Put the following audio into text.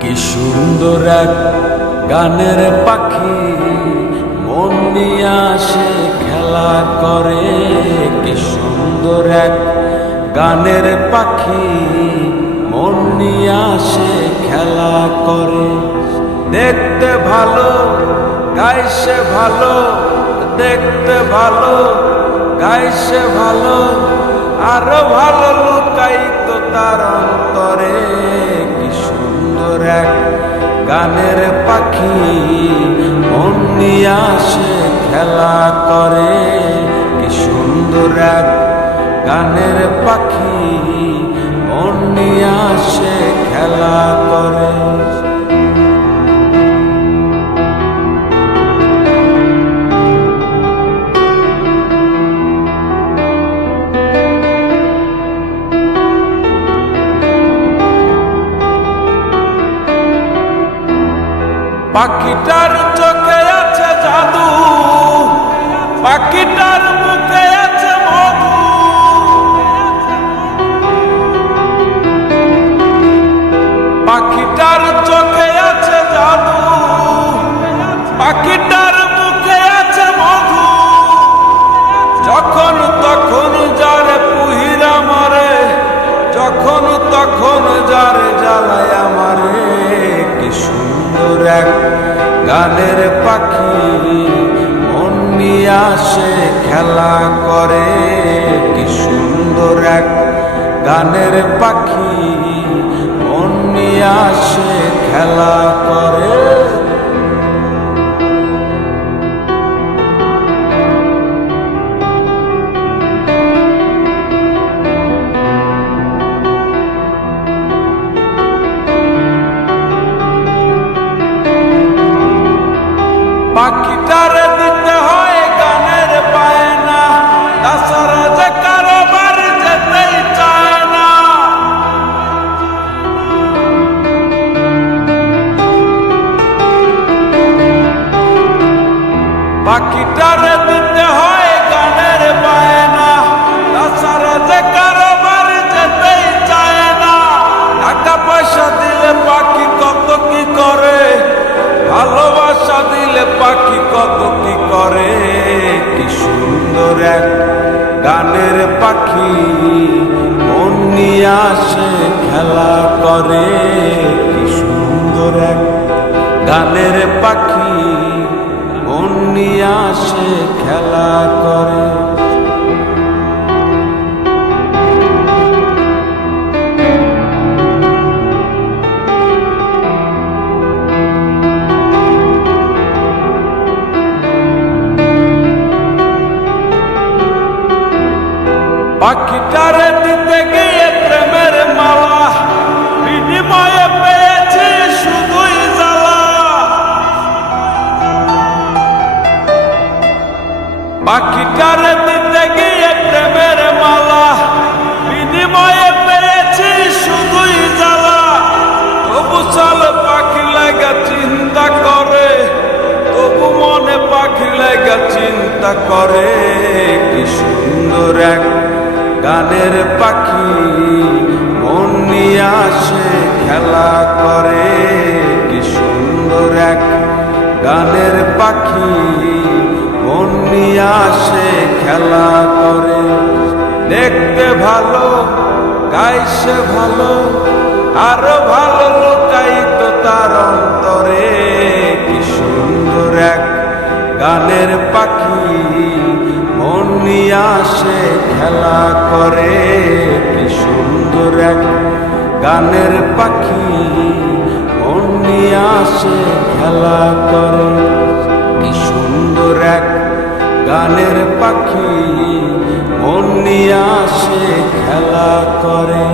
কি সুন্দর এক গানের পাখি মন নিয়ে আসে খেলা করে। কি সুন্দর এক গানের পাখি মন নিয়ে আসে খেলা করে। দেখতে ভালো গাইছে ভালো, দেখতে ভালো গাইছে ভালো, আরো ভালো লুকাইতো তার অন্তরে। কি সুন্দর এক গানের পাখি মন নিয়ে আসে খেলা করে। কি সুন্দর এক গানের পাখি মন নিয়ে আসে খেলা করে। পাখিটার চোখে আছে জাদু, পাখিটার মুখে আছে মধু। পাখিটার চোখে আছে জাদু, পাখিটার মুখে আছে মধু। যখন তখন যারে পুহিরা মারে, যখন তখন যারে জ্বালায় আমারে। কি সুন্দর এক গানের পাখি মন নিয়ে আসে খেলা করে। কি সুন্দর এক গানের পাখি মন নিয়ে আসে খেলা করে। পাখিটারে দিতে হয় গানের বায়না, তাছাড়া যে কারোবার যেতেই চায় না। পাখিটারে দিতে হয় গানের বায়না, তাছাড়া যে কারোবার যেতেই চায় না। টাকা পয়সা দিলে পাখি কত কি করে, ভালোবাসা দিলে পাখি কত কি করে। কি সুন্দর এক গানের পাখি মন নিয়ে আসে খেলা করে। কি সুন্দর এক গানের পাখি মন নিয়ে আসে খেলা করে। পাখিটারে দিতে গিয়ে প্রেমের মালা, বিনিময়ে পেয়েছি শুধুই জ্বালা। পাখিটারে দিতে গিয়ে প্রেমের মালা, বিনিময়ে পেয়েছি শুধুই জ্বালা। তবু চল পাখি লাগা চিন্তা করে, তবু মনে পাখি লাগা চিন্তা করে। কি সুন্দর এক গানের পাখি মন নিয়ে আসে খেলা করে। কি সুন্দর এক গানের পাখি মন নিয়ে আসে খেলা করে। দেখতে ভালো গাইছে ভালো, আরো ভালো লুকাইতো তার অন্তরে। কি সুন্দর এক গানের পাখি মন নিয়ে আসে খেলা করে। কি সুন্দর এক গানের পাখি মন নিয়ে আসে খেলা করে। কি সুন্দর এক গানের পাখি মন নিয়ে আসে খেলা করে।